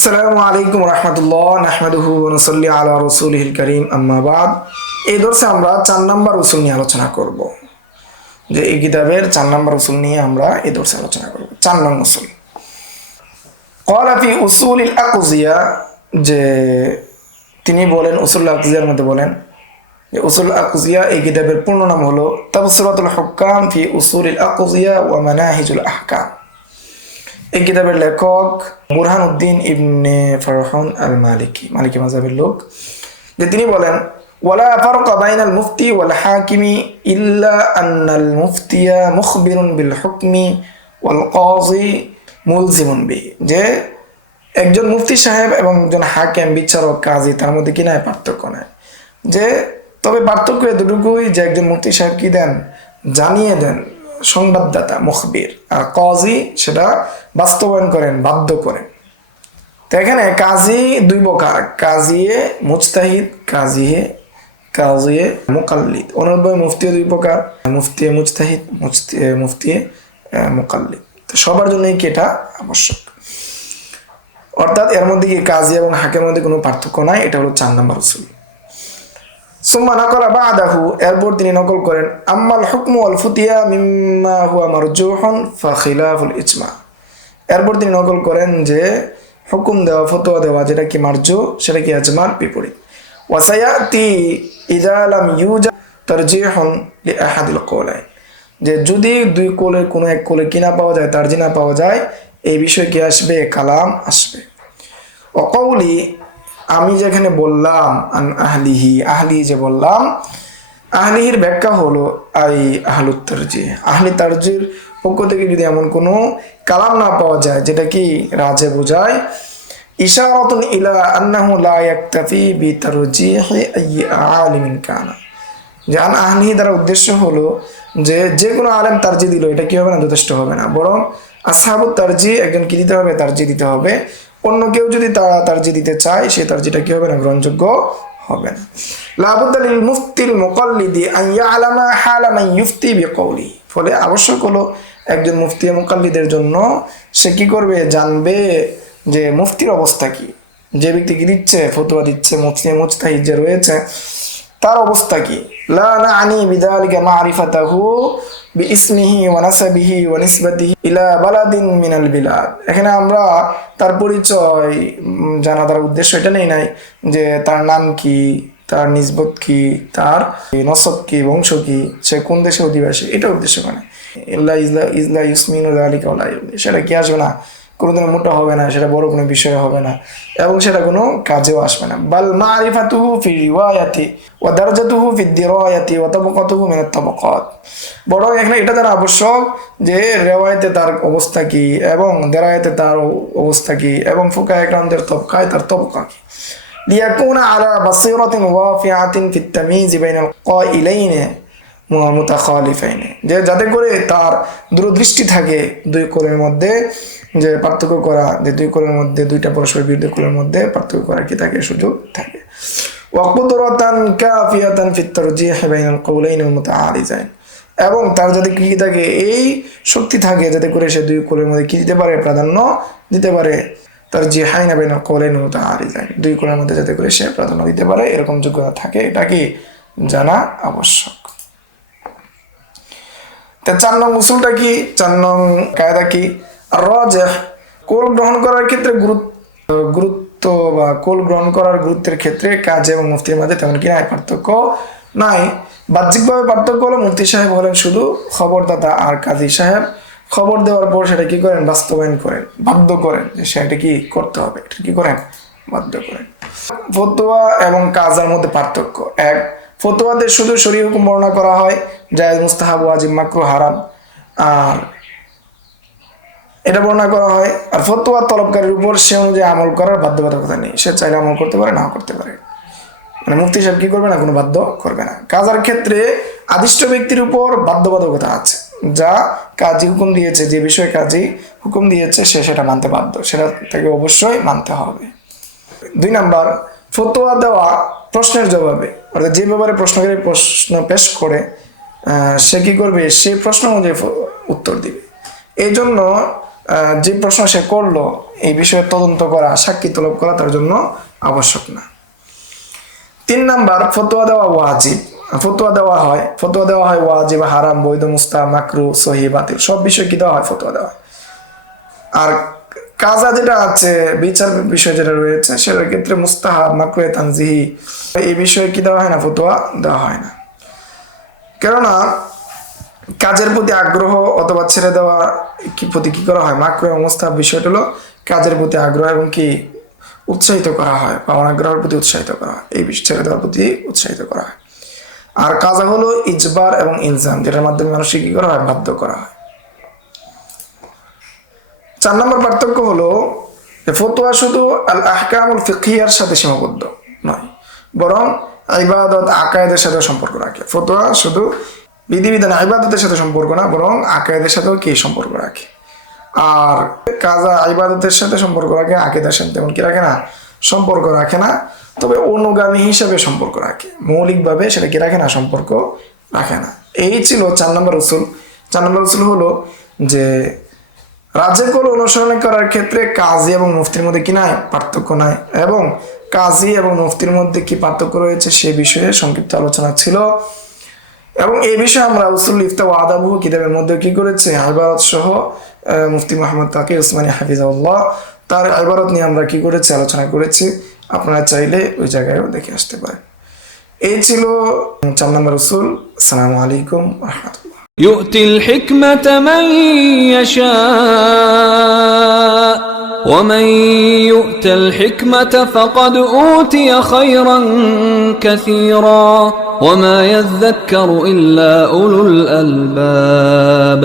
আসসালামু আলাইকুম রহমতুল্লাহ নাহমাদুহু ওয়া নুসাল্লি আলা রাসূলিল কারীম আম্মা বাদ। এই দর্শে আমরা 4 নম্বর উসুল নিয়ে আলোচনা করব। যে এই কিতাবের 4 নম্বর উসুল নিয়ে আমরা এই দর্শে আলোচনা করব। 4 নং উসুল ক্বালা ফি উসুলিল আকজিয়া, যে তিনি বলেন উসুল আকজিয়ার মধ্যে বলেন যে উসুল আকজিয়া এই কিতাবের পূর্ণ নাম হলো তাফসীরাতুল হুকাম ফি উসুলিল আকজিয়া ওয়া মানাহিজুল আহকাম। এই কিতাবের লেখক বুরহানুদ্দিন ইবনে ফারহুন আল মালিকি, মালিকি মাযহাবের লোক। যে তিনি বলেন ওয়ালা ফারকা বাইনাল মুফতি ওয়াল হাকিমি ইল্লা আন্নাল মুফতিয়া মুখবিরুন বিল হুকমি ওয়াল কাযী মুলজিমুন বিহি, যে একজন মুফতি সাহেব এবং একজন হাকিম বিচারক কাজী তার মধ্যে কি নাই পার্থক্য নাই। যে তবে পার্থক্য এতটুকুই যে একজন মুফতি সাহেব কি দেন, জানিয়ে দেন, সংবাদদাতা মুখবির, আর কাজী সেটা বাস্তবায়ন করেন, বাধ্য করেন। তো এখানে কাজী দুই প্রকার, কাজিয়ে মুজতাহিদ, কাজিয়ে মুকাল্লিদ। অনুরূপভাবে মুফতিও দুই প্রকার, মুফতি মুজতাহিদ, মুফতি মুকাল্লিদ। তো সবার জন্যই কি এটা আবশ্যক, অর্থাৎ এর মধ্যে কি কাজী এবং হাকিমের মধ্যে কোনো পার্থক্য নাই। এটা হলো 4 নম্বর উসুল। সুম্মা নাকালা বাদাহু, এরপর তিনি নকল করেন আম্মাল হুকমু ওয়াল ফুতিয়া মিম্মা হুয়া মারজুহুন ফা খিলাফুল ইজমা। এরপর তিনি নকল করেন যে হুকুম দেওয়া, ফতোয়া দেওয়া যেটা কি মারজু সেটা কি ইজমার বিপরীত। ওয়া সায়াতি ইযা লাম ইউজা তারজিহুন লি আহাদিল কওলাইন, যে যদি দুই কোলের কোনো এক কোলে কি না পাওয়া যায়, তারজি না পাওয়া যায়, এই বিষয়ে কি আসবে, কালাম আসবে। ওয়া কওলি, আমি যেখানে বললাম আন আহলিহি, আহলি যে বললাম, আহলিহির ব্যাখ্যা হলো আই আহলুত তারজিহ, আহলি তারজির পক্ষ থেকে যদি এমন কোনো কালাম না পাওয়া যায় যেটা কি রাজে বোঝায়, ইশারাতুন ইলা আন্নাহু লা ইয়াকতাফি বিতারজিহি আই আলিমিন কানা, যে আন আহলিহি দ্বারা উদ্দেশ্য হলো যে যে কোনো আলেম তারজি দিল এটা কি হবে না, যথেষ্ট হবে না, বরং আসহাবুত তারজি একজন কি দিতে হবে, তারজি দিতে হবে। অন্য কেউ যদি তারা তারজি দিতে চায় সে তারজিটা কি হবে না, গ্রহণযোগ্য হবে না। লাবুদ্দা লিল মুফতিল মুকাল্লিদি আন ইয়ালামা হালা মান ইফতি বিকওলি, ফলে আবশ্যক হলো একজন মুফতি মুকাল্লিদের জন্য সে কি করবে, জানবে যে মুফতির অবস্থা কি, যে ব্যক্তি কি দিচ্ছে, ফতোয়া দিচ্ছে, মুফতি মুজতাহিদ যে রয়েছে তার অবস্থা কি। লা না'নি বিযালিকা মা'রিফাতাহু বিইসমিহি ওয়া নাসাবিহি ওয়া নিসবাতিহি ইলা বালাদিন মিনাল বিলাদ। এখানে আমরা তার পরিচয় জানা, তার উদ্দেশ্য এটা নেই নাই যে তার নাম কি, তার নিসবত কি, তার নসব কি, বংশ কি, সে কোন দেশের অধিবাসী, এটা উদ্দেশ্য মানে ইল্লা ইজলা ইউসমিনু যালিকা ওয়া লা ইউনি, সেটা কি আসবে না, কোনোদিন মোটা হবে না, সেটা বড় কোনো বিষয় হবে না, এবং সেটা কোনো কাজেও আসবে না। বাল মারিফাতুহু ফি রিওয়ায়াতি ওয়া দারজাতুহু ফি দিরায়াতি ওয়া তাবাকাতুহু মিনাত তাবাকাত, বরং এখানে এটা জানা আবশ্যক যে রিওয়ায়াতে তার অবস্থা কি, এবং দিরায়াতে তার অবস্থা কি, এবং ফুকায়ে কেরামদের তবকায় তার তবকা কি। লিয়াকুনা আলা বাসীরাতিন ওয়াফিআতিন ফিত তাময়িজ বাইনাল কাইলাইন মুতাখালিফাইন, যে যাতে করে তার দূরদৃষ্টি থাকে দুই কোলের মধ্যে, যে পার্থক্য করা, যে দুই কোলের মধ্যে, দুইটা পরস্পর বিরোধী কোলের মধ্যে পার্থক্য করার কি থাকে, সুযোগ থাকে। ওয়া কুদরাতান কাফিয়াতান ফিত তারজিহ বাইনাল কওলাইন মুতাআরিজাইন, এবং তার যাতে কি থাকে, এই শক্তি থাকে যাতে করে সে দুই কোলের মধ্যে কি দিতে পারে, প্রাধান্য দিতে পারে, তারজিহাইন বাইনাল কওলাইন মুতাআরিজাইন, দুই কোলের মধ্যে যাতে করে সে প্রাধান্য দিতে পারে, এরকম যোগ্যতা থাকে, এটা কি জানা আবশ্যক। 4 নং উসুলটা কি, 4 নং কায়দা কি, আর রাজহ, কোল গ্রহণ করার ক্ষেত্রে গুরুত্ব বা কোল গ্রহণ করার গুরুত্বের ক্ষেত্রে কাজী এবং মুফতির মধ্যে তেমন কি নাই, পার্থক্য নাই। বাহ্যিকভাবে পার্থক্য হলো মুফতি সাহেব হলেন শুধু খবরদাতা, আর কাজী সাহেব খবর দেওয়ার পর সেটা কি করেন, বাস্তবায়ন করেন, বাধ্য করেন যে সেটা কি করতে হবে, এটা কি করেন, বাধ্য করেন। ফতোয়া এবং কাজার মধ্যে পার্থক্য, এক, ফতোয়াতে শুধু শরীয়ত হুকুম বর্ণনা করা হয়, জায়েজ, মুস্তাহাব, ওয়াজিব, মাকরুহ, হারাম, আর এটা বর্ণনা করা হয়। আর ফতোয়া তলবকারীর উপর সে অনুযায়ী আমল করার বাধ্যবাধকতা নেই, সে চাইলে আমল করতে পারে, নাও করতে পারে, মানে মুফতি সাহেব কি করবে না, কোনো বাধ্য করবে না। কাজার ক্ষেত্রে আদিষ্ট ব্যক্তির উপর বাধ্যবাধকতা আছে, যা কাজী হুকুম দিয়েছে, যে বিষয়ে কাজী হুকুম দিয়েছে সে সেটা মানতে বাধ্য, সেটা তাকে অবশ্যই মানতে হবে। 2 নাম্বার, ফতোয়া দেওয়া প্রশ্নের জবাবে, অর্থাৎ যে ব্যাপারে প্রশ্নকারী প্রশ্ন পেশ করে সে কি করবে, সেই প্রশ্ন অনুযায়ী উত্তর দিবে। এই জন্য যে প্রশ্ন সে করলো এই বিষয়ে তদন্ত করা, সাক্ষী তলব করা তার জন্য আবশ্যক না। 3 নাম্বার, ফতোয়া দেওয়া ওয়াজিব। ফতোয়া দেওয়া হয় ওয়াজিব, হারাম, বৈধ, মুস্তাহাব, মাকরুহ, সহিহ, বাতিল, সব বিষয় কি দেওয়া হয়? ফতোয়া দেওয়া হয়। আর কাজা যেটা আছে, বিচার বিষয় যেটা রয়েছে, সেটার ক্ষেত্রে মুস্তাহাব, মাকরুহ, তানজিহি, এই বিষয়ে কি দেওয়া হয় না? ফতোয়া দেওয়া হয় না। কেননা কাজের প্রতি আগ্রহ অথবা ছেড়ে দেওয়া প্রতি কি করা হয়? মাকরুহ এবং মুস্তাহাব বিষয়টা হলো কাজের প্রতি আগ্রহ এবং কি উৎসাহিত করা হয়, বা অনাগ্রহের প্রতি উৎসাহিত করা হয়, এই বিষয় ছেড়ে দেওয়ার প্রতি উৎসাহিত করা হয়। আর কাজা হলো ইজবার এবং ইলজাম, যেটার মাধ্যমে মানুষকে কি করা হয়? বাধ্য করা হয়। 4 নম্বর পার্থক্য হলো যে ফতোয়া শুধু আল আহকামুল ফিকহিয়ার সাথে সীমাবদ্ধ নয়, বরং ইবাদত, আকায়েদের সাথে সম্পর্ক রাখে। ফতোয়া শুধু বিধিবিধান ইবাদতের সাথে সম্পর্ক না, বরং আকায়েদের সাথেও কি সম্পর্ক রাখে। আর কাজা ইবাদতের সাথে সম্পর্ক রাখে, আকীদার সাথে তেমন কি রাখে না? সম্পর্ক রাখে না, তবে অনুগামী হিসাবে সম্পর্ক রাখে, মৌলিকভাবে সেটা কি রাখে না? সম্পর্ক রাখে না। এই ছিল 4 নম্বর উসুল। 4 নম্বর উসুল হলো যে রাজেকুল অনুসরণ করার ক্ষেত্রে কাজী এবং মুফতির মধ্যে কি নাই? পার্থক্য নাই, এবং কাজী এবং মুফতির মধ্যে কি পার্থক্য রয়েছে সে বিষয়ে সংক্ষিপ্ত আলোচনা ছিল। এবং এই বিষয়ে আমরা উসুল ইফতা ওয়া আদাবহু কিতাবের মধ্যে কি করেছি? ইবারত সহ মুফতি মোহাম্মদ তাকি উসমানী হাফিজাহুল্লাহ তার ইবারত নিয়ে আমরা কি করেছি? আলোচনা করেছি। আপনারা চাইলে ওই জায়গায়ও দেখে আসতে পারেন। এই ছিল 4 নম্বর উসুল। আসসালামু আলাইকুম ওয়া রাহমাতুল্লাহ। يؤتي الحكمة من يشاء ومن يؤت الحكمة فقد أوتي خيرا كثيرا وما يذكر إلا أولو الألباب